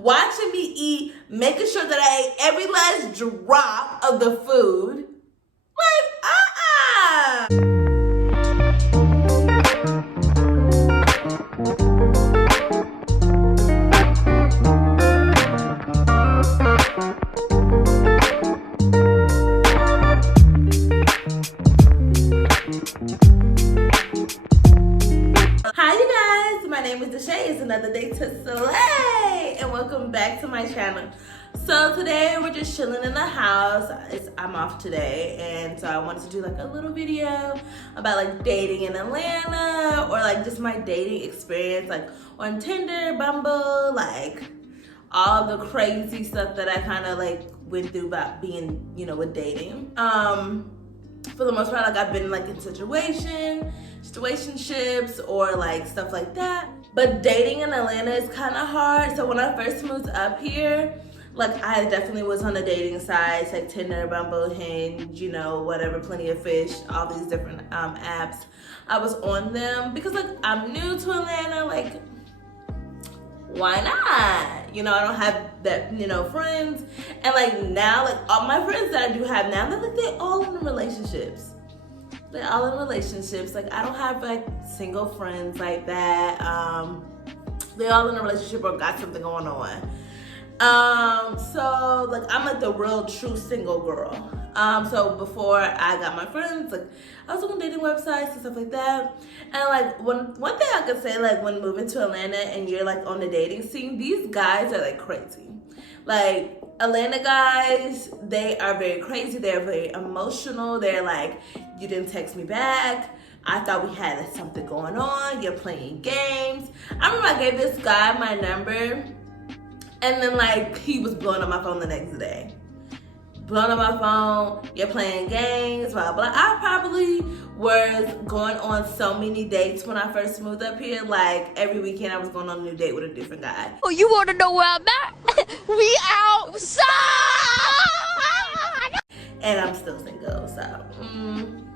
watching me eat, making sure that I ate every last drop of the food. Like, Hi you guys, my name is Deshay. It's another day to slay, and welcome back to my channel. So today we're just chilling in the house. I'm off today, and so I wanted to do like a little video about like dating in Atlanta, or like just my dating experience, like on Tinder, Bumble, like all the crazy stuff that I kind of like went through about being, you know, with dating. For the most part, like I've been like in situationships or like stuff like that. But dating in Atlanta is kind of hard. So when I first moved up here, like I definitely was on the dating sites like Tinder, Bumble, Hinge, you know, whatever, Plenty of Fish, all these different apps. I was on them because like I'm new to Atlanta, like why not? You know, I don't have that, you know, friends. And like now, like all my friends that I do have now, they're all in relationships. They're all in relationships. Like I don't have like single friends like that. They're all in a relationship or got something going on. So like I'm like the real true single girl. So before I got my friends, like I was on dating websites and stuff like that. And like one thing I could say, like when moving to Atlanta and you're like on the dating scene, these guys are like crazy. Like Atlanta guys, they are very crazy. They're very emotional. They're like, you didn't text me back. I thought we had something going on. You're playing games. I remember I gave this guy my number, and then like he was blowing up my phone the next day. Blowing up my phone, you're playing games, blah, blah. I probably was going on so many dates when I first moved up here. Like every weekend I was going on a new date with a different guy. Oh, you want to know where I'm at? We outside! And I'm still single, so.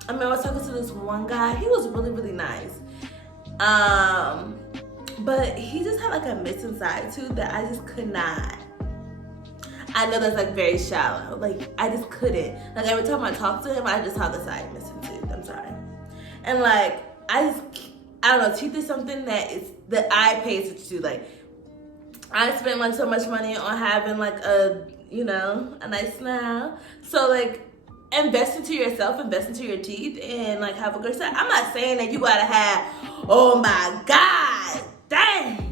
I mean, I was talking to this one guy. He was really, really nice. But he just had like a missing side too that I just could not. I know that's like very shallow. Like I just couldn't. Like every time I talk to him, I just have the side missing tooth. I'm sorry. And like I don't know. Teeth is something that I pay attention to. Like I spend like so much money on having like a, you know, a nice smile. So like invest into yourself, invest into your teeth, and like have a good time. I'm not saying that you gotta have, oh my God, dang.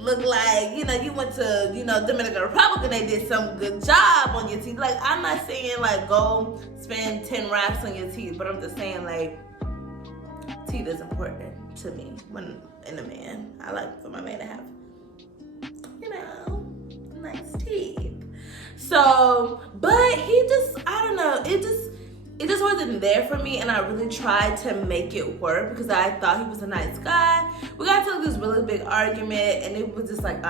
Look like, you know, you went to, you know, Dominican Republic and they did some good job on your teeth. Like, I'm not saying, like, go spend 10 racks on your teeth, but I'm just saying, like, teeth is important to me when in a man. I like for my man to have, you know, nice teeth. So, but he just, I don't know, it just wasn't there for me, and I really tried to make it work because I thought he was a nice guy. We got into this really big argument, and it was just like,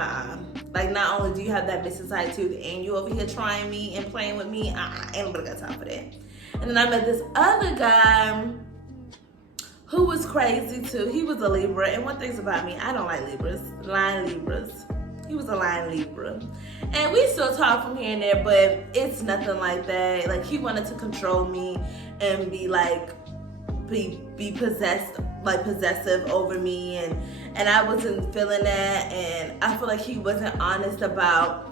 like not only do you have that missing side tooth, and you over here trying me and playing with me, ain't nobody got time for that. And then I met this other guy who was crazy too. He was a Libra, and one thing's about me, I don't like Libras, lying Libras. He was a lying Libra. And we still talk from here and there, but it's nothing like that. Like he wanted to control me and be like, be possessed, like possessive over me, and I wasn't feeling that, and I feel like he wasn't honest about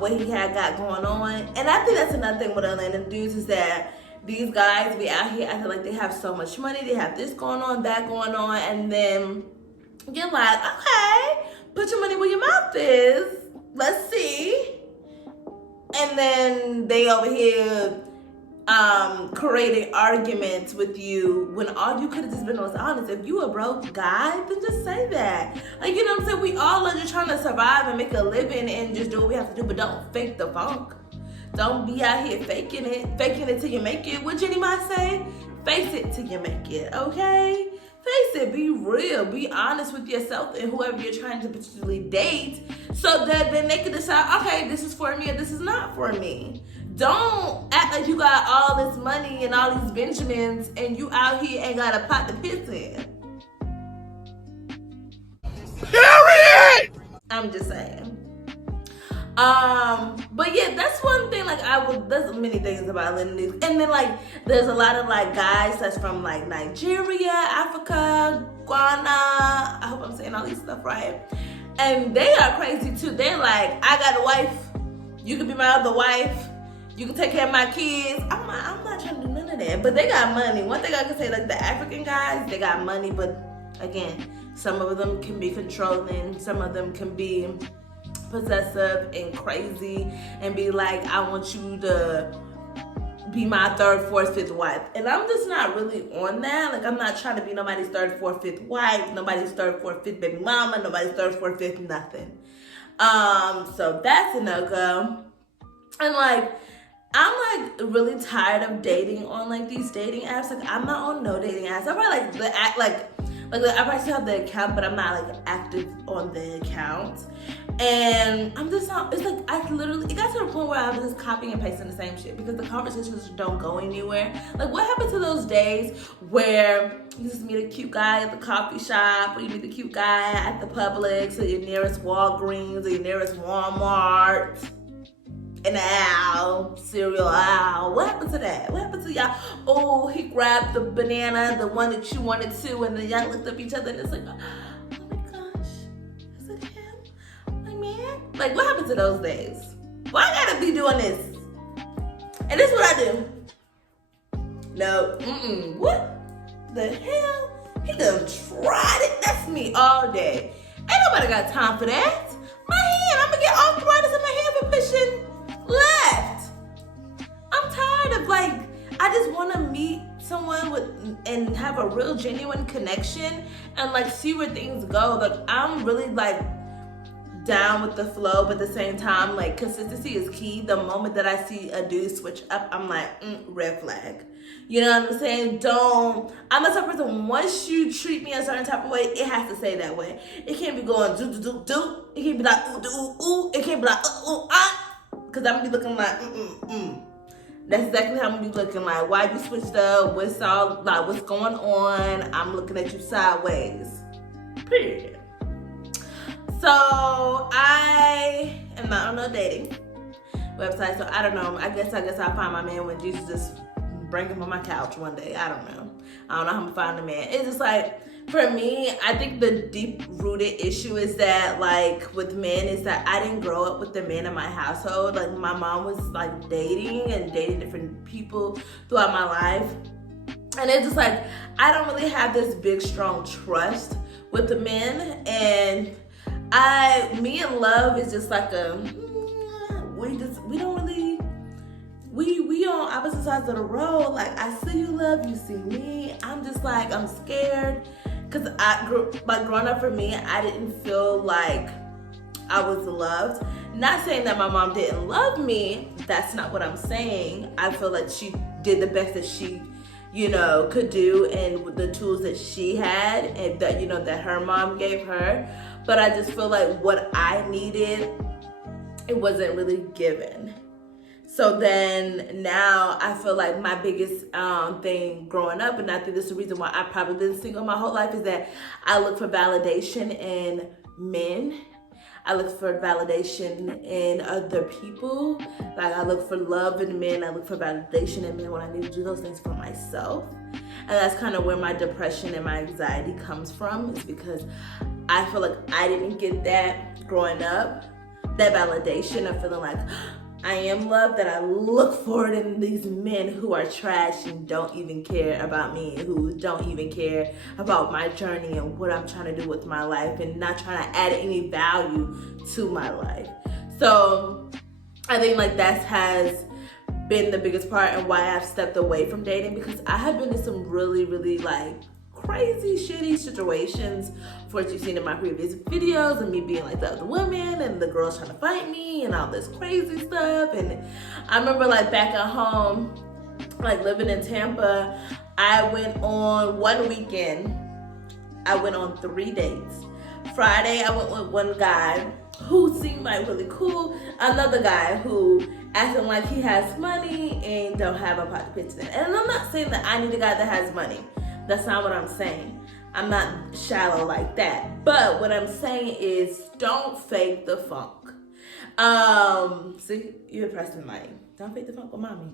what he had got going on. And I think that's another thing with Atlanta dudes is that these guys be out here acting like they have so much money, they have this going on, that going on, and then you're like, okay, put your money where your mouth is. Let's see. And then they over here creating arguments with you when all you could have just been was honest. If you a broke guy, then just say that. Like, you know what I'm saying? We all are just trying to survive and make a living and just do what we have to do, but don't fake the funk. Don't be out here faking it till you make it. What Jenny might say? Face it till you make it, okay? Face it, be real, be honest with yourself and whoever you're trying to particularly date, so that then they can decide, okay, this is for me or this is not for me. Don't act like you got all this money and all these Benjamins and you out here ain't got a pot to piss in. Period! I'm just saying. But yeah, that's one thing. Like there's many things about living these, and then like there's a lot of like guys that's from like Nigeria, Africa, Ghana. I hope I'm saying all these stuff right. And they are crazy too. They're like, I got a wife. You can be my other wife. You can take care of my kids. I'm not trying to do none of that. But they got money. One thing I can say, like the African guys, they got money. But again, some of them can be controlling. Some of them can be possessive and crazy and be like, I want you to be my third, fourth, fifth wife. And I'm just not really on that. Like, I'm not trying to be nobody's third, fourth, fifth wife, nobody's third, fourth, fifth baby mama, nobody's third, fourth, fifth nothing. So that's a no-go. And like, I'm like really tired of dating on like these dating apps. Like, I'm not on no dating apps. I'm probably like the act like I probably still have the account, but I'm not like active on the account. And I'm just not, it's like it got to the point where I was just copying and pasting the same shit because the conversations don't go anywhere. Like, what happened to those days where you just meet a cute guy at the coffee shop, or you meet the cute guy at the Publix, or your nearest Walgreens, or your nearest Walmart, an owl, cereal owl? What happened to that? What happened to y'all? Oh, he grabbed the banana, the one that you wanted to, and then y'all looked up each other and it's like, oh my gosh, is it him? My man? Like, what happened to those days? Why I gotta be doing this? And this is what I do. No, what the hell? He done tried it. That's me all day. Ain't nobody got time for that. My hand, I'm gonna get arthritis in my hand for pushing left. I'm tired of like, I just want to meet someone and have a real genuine connection and like see where things go. Like, I'm really like down with the flow, but at the same time, like, consistency is key. The moment that I see a dude switch up, I'm like, red flag. You know what I'm saying? I'm a type of person, once you treat me a certain type of way, it has to stay that way. It can't be going do do do do. It can't be like ooh do ooh ooh. It can't be like because I'm gonna be looking like That's exactly how I'm gonna be looking like. Why you switched up? What's going on? I'm looking at you sideways. Period. So I am not on no dating website. So I don't know. I guess I'll find my man when Jesus just bring him on my couch one day. I don't know how I'm gonna find a man. It's just like, for me, I think the deep-rooted issue is that, like, with men, is that I didn't grow up with the men in my household. Like, my mom was, like, dating different people throughout my life. And it's just, like, I don't really have this big, strong trust with the men. And me and love is just like we on opposite sides of the road. Like, I see you, love, you see me. I'm just like, I'm scared. Because growing up for me, I didn't feel like I was loved. Not saying that my mom didn't love me. That's not what I'm saying. I feel like she did the best that she, could do, and with the tools that she had and that, that her mom gave her. But I just feel like what I needed, it wasn't really given. So then now I feel like my biggest thing growing up, and I think this is the reason why I've probably been single my whole life, is that I look for validation in men. I look for validation in other people. Like, I look for love in men. I look for validation in men when I need to do those things for myself. And that's kind of where my depression and my anxiety comes from, is because I feel like I didn't get that growing up. That validation of feeling like I am loved, that I look for it in these men who are trash and don't even care about me, who don't even care about my journey and what I'm trying to do with my life, and not trying to add any value to my life. So I think like that has been the biggest part and why I've stepped away from dating, because I have been in some really, really like crazy, shitty situations, for what you've seen in my previous videos, and me being like the other women and the girls trying to fight me and all this crazy stuff. And I remember like back at home, like living in Tampa, I went on one weekend, I went on 3 dates. Friday, I went with one guy who seemed like really cool, another guy who acting like he has money and don't have a pocket piston. And I'm not saying that I need a guy that has money. That's not what I'm saying. I'm not shallow like that. But what I'm saying is, don't fake the funk. See, you impressed me, Mike. Don't fake the funk with mommy.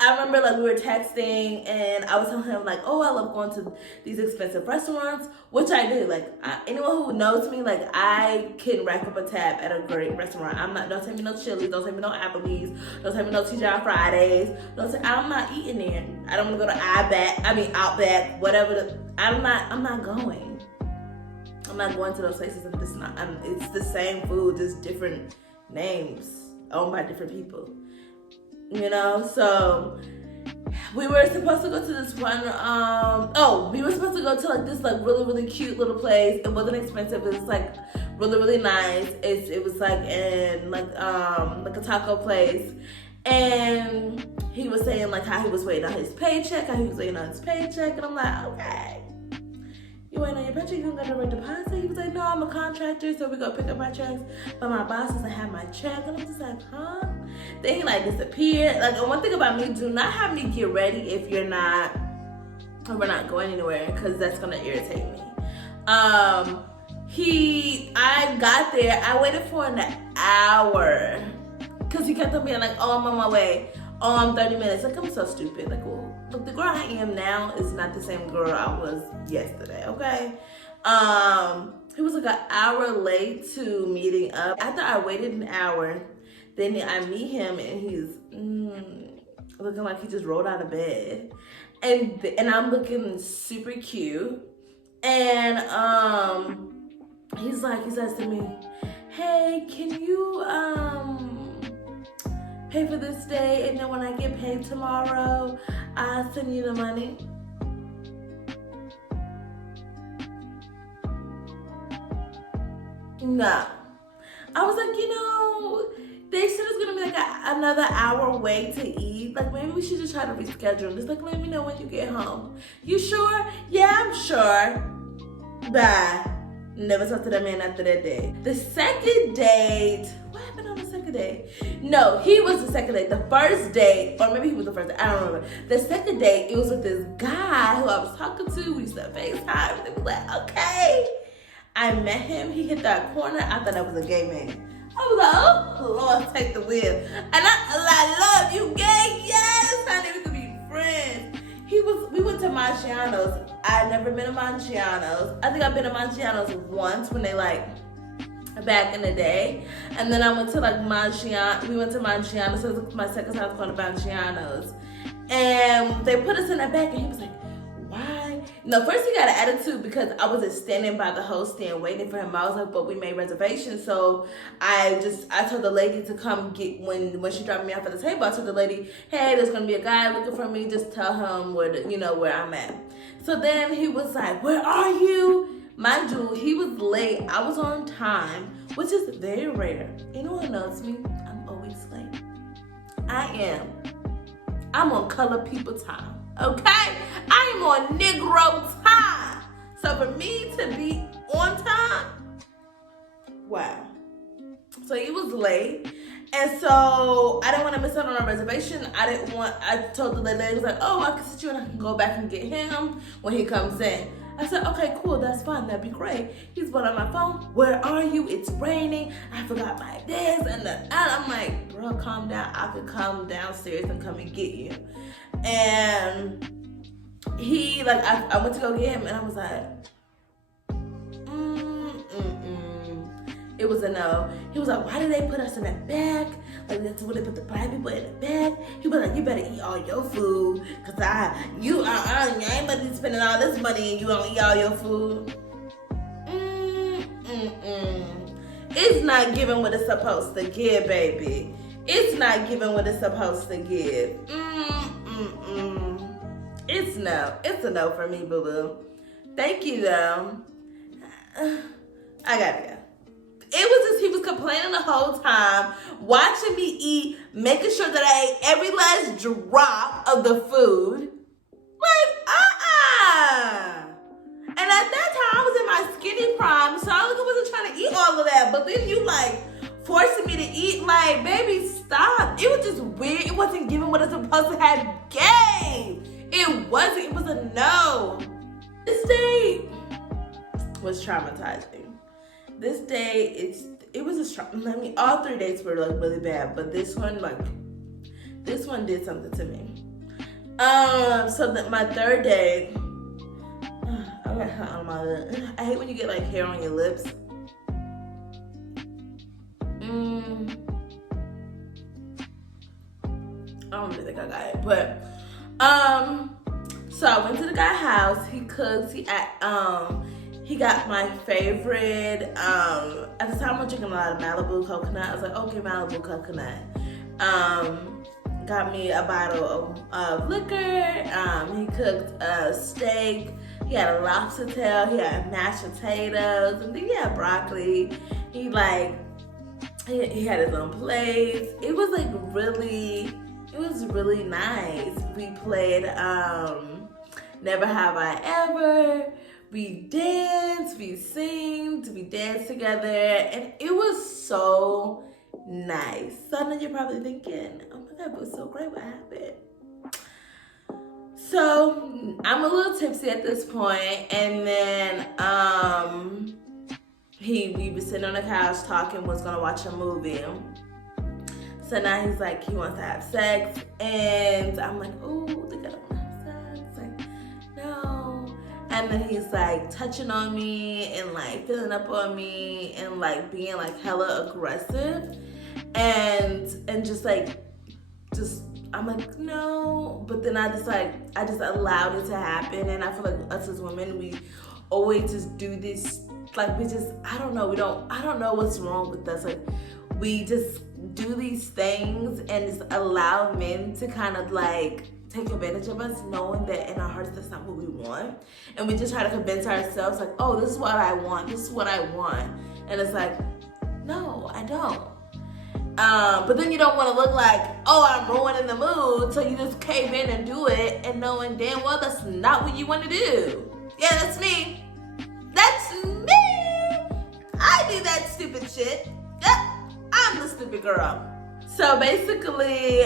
I remember like we were texting and I was telling him like, oh, I love going to these expensive restaurants, which I do. Like anyone who knows me, like I can rack up a tab at a great restaurant. Don't take me no Chili's, don't take me no Applebee's, don't take me no TGI Fridays. I'm not eating there. I don't want to go to Outback, whatever. I'm not going. I'm not going to those places. It's the same food, just different names owned by different people. You know, so we were supposed to go to this one, we were supposed to go to like this like really, really cute little place. It wasn't expensive. It was like really, really nice. It was like in like a taco place. And he was saying like how he was waiting on his paycheck, and I'm like, okay. You waiting on your paycheck? You don't got no direct deposit? He was like, no, I'm a contractor, so we go pick up my checks. But my boss doesn't have my check. And I'm just like, huh? Then he like disappeared. Like, and one thing about me, do not have me get ready if we're not going anywhere, because that's gonna irritate me. I got there, I waited for an hour. Because he kept on being like, oh, I'm on my way. Oh, I'm 30 minutes. Like, I'm so stupid. Like, well, look, the girl I am now is not the same girl I was yesterday, okay? He was like an hour late to meeting up. After I waited an hour, then I meet him and he's looking like he just rolled out of bed. And I'm looking super cute. And he says to me, hey, can you pay for this day, and then when I get paid tomorrow, I'll send you the money? No. I was like, they said it's gonna be like another hour wait to eat. Like, maybe we should just try to reschedule. Just like, let me know when you get home. You sure? Yeah, I'm sure. Bye. Never talked to that man after that day. The second date, what happened on the second date? No, he was the second date. The first date, or maybe he was the first date, I don't remember. The second date, it was with this guy who I was talking to. We used to FaceTime. And we were like, okay. I met him. He hit that corner. I thought that was a gay man. I was like, oh, Lord, take the wheel. And I love you, gay. Yes, honey, we could be friends. We went to Maggiano's. I'd never been to Maggiano's. I think I've been to Maggiano's once when they like back in the day. And then I went to like Maggiano's. We went to Maggiano's. So it was my second time going to Maggiano's. And they put us in the back and he was like, why? No, first he got an attitude because I wasn't standing by the host stand waiting for him. I was like, but we made reservations. So I told the lady to come get, when she dropped me off at the table, I told the lady, hey, there's gonna be a guy looking for me. Just tell him where I'm at. So then he was like, where are you? Mind you, he was late. I was on time, which is very rare. Anyone knows me, I'm always late. I'm on color people time. Okay? I am on Negro time. So for me to be on time, wow. So he was late. And so I didn't want to miss out on our reservation. I told the lady, I was like, oh, I can sit you and I can go back and get him when he comes in. I said, okay, cool, that's fine, that'd be great. He's put on my phone, where are you? It's raining, I forgot my this and that. I'm like, bro, calm down. I could come downstairs and come and get you. And he, like, I went to go get him and I was like, It was a no. He was like, why did they put us in the back? Like, that's what they put the black people in the back. He was like, you better eat all your food. Cause you ain't about to be spending all this money and you don't eat all your food. It's not giving what it's supposed to give, baby. It's not giving what it's supposed to give. It's no. It's a no for me, boo-boo. Thank you, though. I gotta go. It was just, he was complaining the whole time, watching me eat, making sure that I ate every last drop of the food. Like, And at that time, I was in my skinny prime, so I wasn't trying to eat all of that. But then you, like, forcing me to eat, like, baby, stop. It was just weird. It wasn't giving what it's supposed to have gave. It wasn't. It was a no. This date was traumatizing. This day, it was was, I mean, all 3 dates were like really bad, but this one did something to me. So that my 3rd day, I got hair on my lip. I hate when you get like hair on your lips. I don't really think I got it, but so I went to the guy's house. He cooks. He got my favorite. At the time, I'm drinking a lot of Malibu coconut. I was like, okay, Malibu coconut. Got me a bottle of liquor. He cooked a steak. He had a lobster tail. He had mashed potatoes, and then he had broccoli. He had his own plates. It was like really. It was really nice. We played Never Have I Ever. We danced, we sing, we danced together, and it was so nice. So I know you're probably thinking, oh my God, it was so great, what happened? So I'm a little tipsy at this point, and then we were sitting on the couch talking, was gonna watch a movie. So now he's like, he wants to have sex, and I'm like, oh, they gotta have sex. Like, no. And then he's like touching on me and like filling up on me and like being like hella aggressive, and just I'm like, no. But then I just allowed it to happen, and I feel like us as women, we always just do this, like I don't know what's wrong with us. Like, we just do these things and just allow men to kind of like take advantage of us, knowing that in our hearts that's not what we want. And we just try to convince ourselves like, oh, this is what I want, this is what I want. And it's like, no, I don't. But then you don't want to look like, oh, I'm ruining the mood, so you just cave in and do it, and knowing damn well that's not what you want to do. Yeah, that's me. That's me. I do that stupid shit. Yep, I'm the stupid girl. So basically,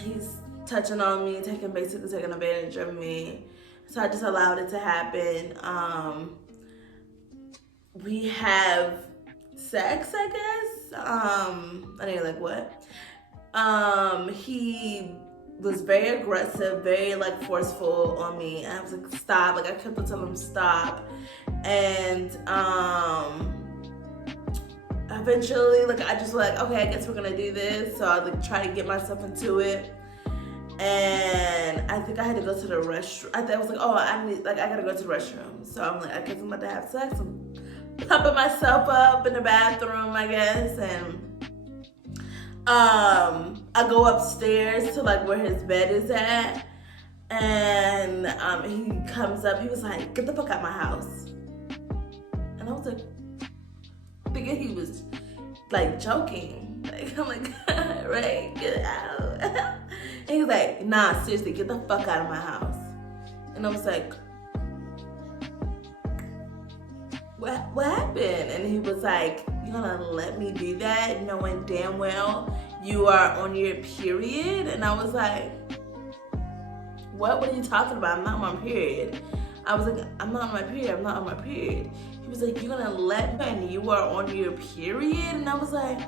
he's touching on me, basically taking advantage of me. So I just allowed it to happen. We have sex, I guess. I didn't like what. He was very aggressive, very like forceful on me. And I was like, stop. Like, I kept on telling him stop. And eventually, like, I just like, okay, I guess we're gonna do this. So I like try to get myself into it. And I think I had to go to the restroom. I was like, oh, I gotta go to the restroom. So I'm like, I guess I'm about to have sex. I'm pumping myself up in the bathroom, I guess. And I go upstairs to like where his bed is at. And he comes up, he was like, get the fuck out of my house. And I was like, thinking he was like joking. Like, I'm like, right, get out. And he was like, nah, seriously, get the fuck out of my house. And I was like, what happened? And he was like, you gonna let me do that knowing damn well you are on your period? And I was like, what are you talking about? I'm not on my period. I was like, I'm not on my period. I'm not on my period. He was like, you're gonna let me and you are on your period? And I was like,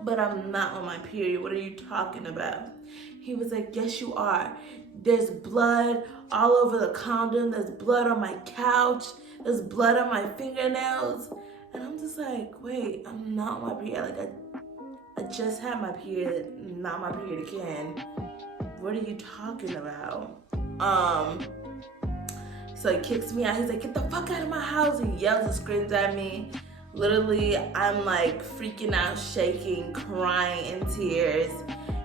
but I'm not on my period. What are you talking about? He was like, yes, you are. There's blood all over the condom. There's blood on my couch. There's blood on my fingernails. And I'm just like, wait, I'm not on my period. Like, I just had my period, not my period again. What are you talking about? So he kicks me out. He's like, get the fuck out of my house. He yells and screams at me. Literally, I'm like freaking out, shaking, crying in tears.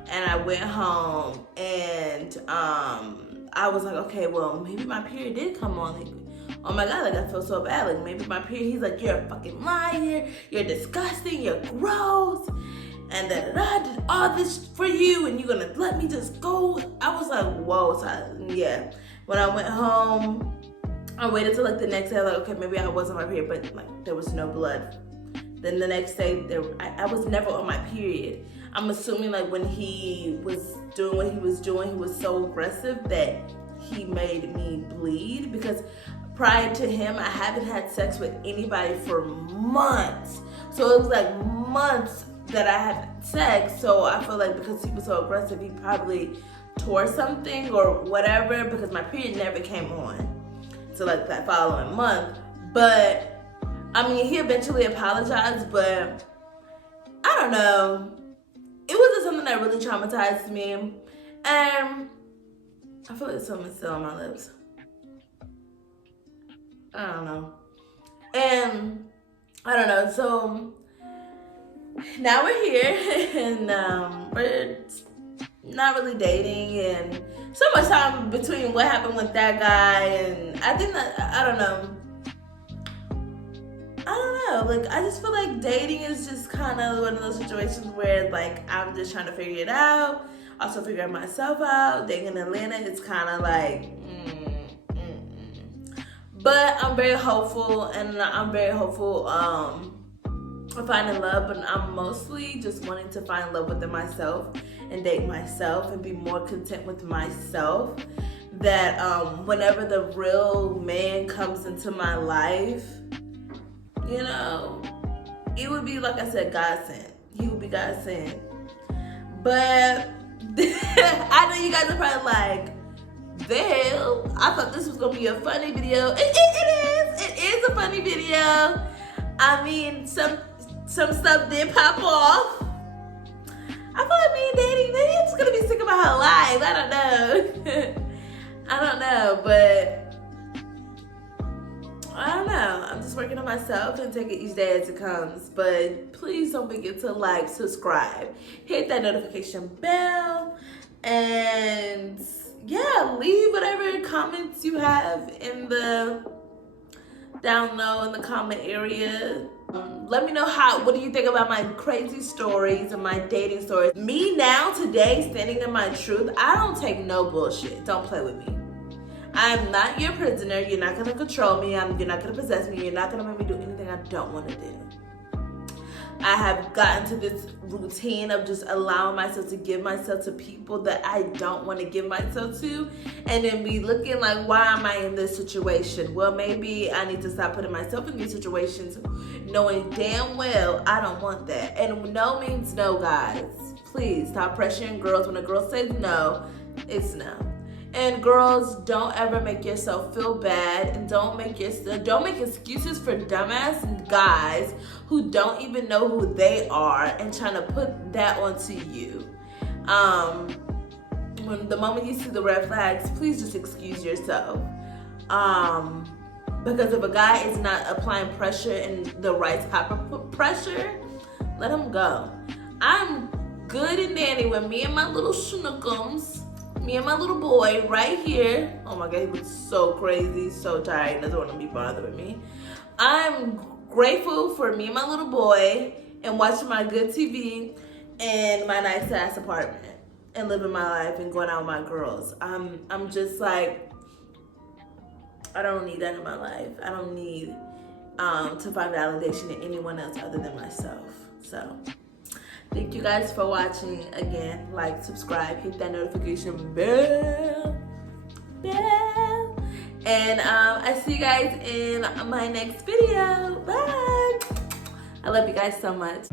And I went home and I was like, okay, well, maybe my period did come on. Like, oh my God, like I feel so bad. Like maybe my period, he's like, you're a fucking liar. You're disgusting. You're gross. And that I did all this for you and you're gonna let me just go. I was like, whoa. So yeah, when I went home, I waited till like the next day, like, okay, maybe I wasn't on my period, but like there was no blood. Then the next day, I was never on my period. I'm assuming like when he was doing what he was doing, he was so aggressive that he made me bleed, because prior to him, I haven't had sex with anybody for months. So it was like months that I had sex. So I feel like because he was so aggressive, he probably tore something or whatever, because my period never came on. So like that following month. But I mean, he eventually apologized, but I don't know. It wasn't something that really traumatized me. And I feel like something's still on my lips. I don't know. And I don't know. So now we're here and we're not really dating, and so much time between what happened with that guy, and I think that, I don't know. Like, I just feel like dating is just kind of one of those situations where, like, I'm just trying to figure it out. Also figuring myself out. Dating in Atlanta, it's kind of like, But I'm very hopeful, and I'm very hopeful of finding love, but I'm mostly just wanting to find love within myself and date myself and be more content with myself. That whenever the real man comes into my life, you know, it would be, like I said, God sent. He would be God sent. But I know you guys are probably like, well, I thought this was gonna be a funny video. It is a funny video. I mean, some stuff did pop off. I feel like me and dating, maybe I'm just gonna be sick of my whole life. I don't know. I don't know, but I don't know. I'm just working on myself and taking each day as it comes. But please don't forget to like, subscribe, hit that notification bell, and yeah, leave whatever comments you have in the down low in the comment area. Let me know what do you think about my crazy stories and my dating stories. Me now, today, standing in my truth, I don't take no bullshit. Don't play with me. I'm not your prisoner. You're not gonna control me. You're not gonna possess me. You're not gonna make me do anything I don't want to do. I have gotten to this routine of just allowing myself to give myself to people that I don't want to give myself to, and then be looking like, why am I in this situation? Well, maybe I need to stop putting myself in these situations, knowing damn well I don't want that. And no means no, guys. Please stop pressuring girls. When a girl says no, it's no. And girls, don't ever make yourself feel bad, and don't make excuses for dumbass guys who don't even know who they are and trying to put that onto you. When the moment you see the red flags, please just excuse yourself. Because if a guy is not applying pressure and the right type of pressure, let him go. I'm good and dandy with me and my little schnookums. Me and my little boy right here. Oh my God, he looks so crazy, so tired. He doesn't want to be bothering me. I'm grateful for me and my little boy and watching my good TV and my nice ass apartment and living my life and going out with my girls. I'm just like, I don't need that in my life. I don't need to find validation in anyone else other than myself. So thank you guys for watching. Again, like, subscribe, hit that notification bell. And I see you guys in my next video. Bye. I love you guys so much.